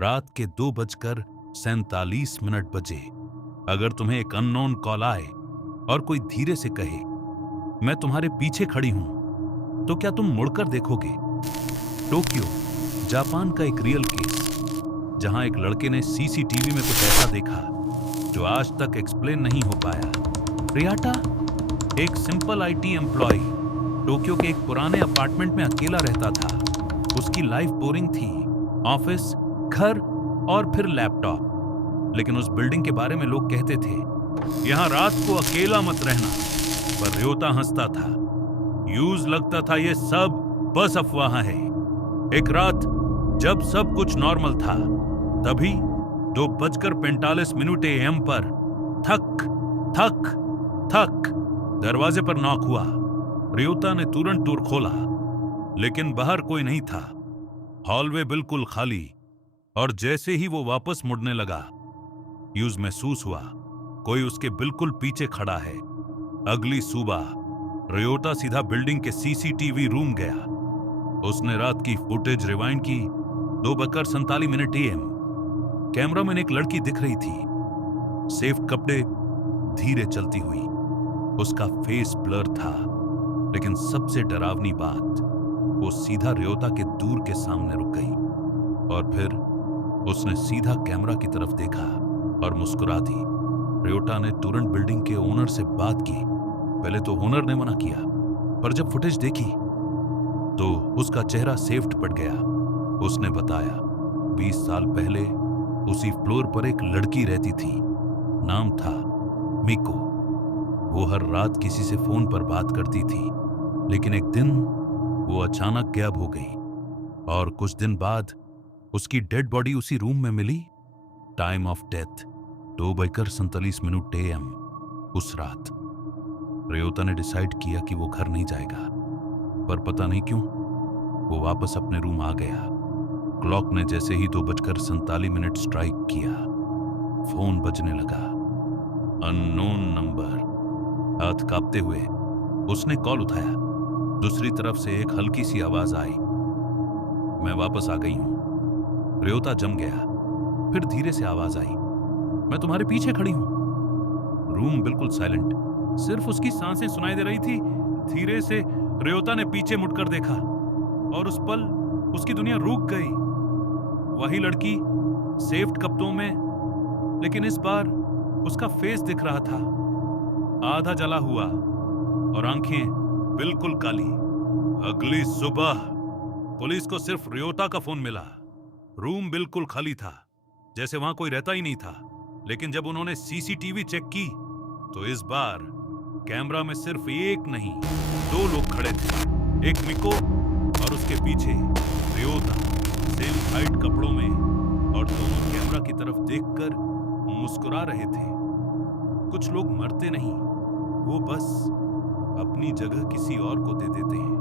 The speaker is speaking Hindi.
रात के 2:47 बजे अगर तुम्हें एक अननोन कॉल आए और कोई धीरे से कहे, मैं तुम्हारे पीछे खड़ी हूं, तो क्या तुम मुड़कर देखोगे? टोक्यो, जापान का एक रियल केस, जहां एक लड़के ने सीसीटीवी में कुछ ऐसा देखा जो आज तक एक्सप्लेन नहीं हो पाया। रियाटा, एक सिंपल आईटी एम्प्लॉय, टोक्यो के एक पुराने अपार्टमेंट में अकेला रहता था। उसकी लाइफ बोरिंग थी, ऑफिस, घर और फिर लैपटॉप। लेकिन उस बिल्डिंग के बारे में लोग कहते थे, यहां रात को अकेला मत रहना। पर रियोता हंसता था। यूज लगता था ये सब बस अफवाह है। एक रात जब सब कुछ नॉर्मल था, तभी 2:45 AM पर थक थक थक दरवाजे पर नॉक हुआ। रियोता ने तुरंत डोर खोला, लेकिन बाहर कोई नहीं था। हॉलवे बिल्कुल खाली, और जैसे ही वो वापस मुड़ने लगा, यूज महसूस हुआ कोई उसके बिल्कुल पीछे खड़ा है। अगली सुबह रियोता सीधा बिल्डिंग के सीसीटीवी रूम गया। उसने रात की फुटेज रिवाइंड की। 2:47 AM कैमरा में एक लड़की दिख रही थी, सेफ कपड़े, धीरे चलती हुई। उसका फेस ब्लर था, लेकिन सबसे डरावनी बात, वो सीधा रियोता के दूर के सामने रुक गई और फिर उसने सीधा कैमरा की तरफ देखा और मुस्कुरा दी। रियोता ने तुरंत बिल्डिंग के ओनर से बात की। पहले तो ओनर ने मना किया, पर जब फुटेज देखी तो उसका चेहरा सेफ्ट पड़ गया। उसने बताया, 20 साल पहले उसी फ्लोर पर एक लड़की रहती थी, नाम था मिको। वो हर रात किसी से फोन पर बात करती थी, लेकिन एक दिन वो अचानक गायब हो गई और कुछ दिन बाद उसकी डेड बॉडी उसी रूम में मिली। Time of death 2:47 AM। उस रात रियोता ने डिसाइड किया कि वो घर नहीं जाएगा, पर पता नहीं क्यों वो वापस अपने रूम आ गया। क्लॉक ने जैसे ही 2:47 स्ट्राइक किया, फोन बजने लगा। Unknown number. हाथ कांपते हुए उसने कॉल उठाया। दूसरी तरफ से एक हल्की सी आवाज आई, मैं वापस आ गई हूं। रियोता जम गया। फिर धीरे से आवाज आई, मैं तुम्हारे पीछे खड़ी हूं। रूम बिल्कुल साइलेंट, सिर्फ उसकी सांसें सुनाई दे रही थी। धीरे से रियोता ने पीछे मुड़कर देखा और उस पल उसकी दुनिया रुक गई। वही लड़की, सेफ्ट कपड़ों में, लेकिन इस बार उसका फेस दिख रहा था, आधा जला हुआ और आंखें बिल्कुल काली। अगली सुबह पुलिस को सिर्फ रियोता का फोन मिला। रूम बिल्कुल खाली था, जैसे वहां कोई रहता ही नहीं था। लेकिन जब उन्होंने सीसीटीवी चेक की तो इस बार कैमरा में सिर्फ एक नहीं, 2 लोग खड़े थे। एक मिको और उसके पीछे रियोता, सेम वाइट कपड़ों में, और दोनों कैमरा की तरफ देखकर मुस्कुरा रहे थे। कुछ लोग मरते नहीं, वो बस अपनी जगह किसी और को दे देते हैं।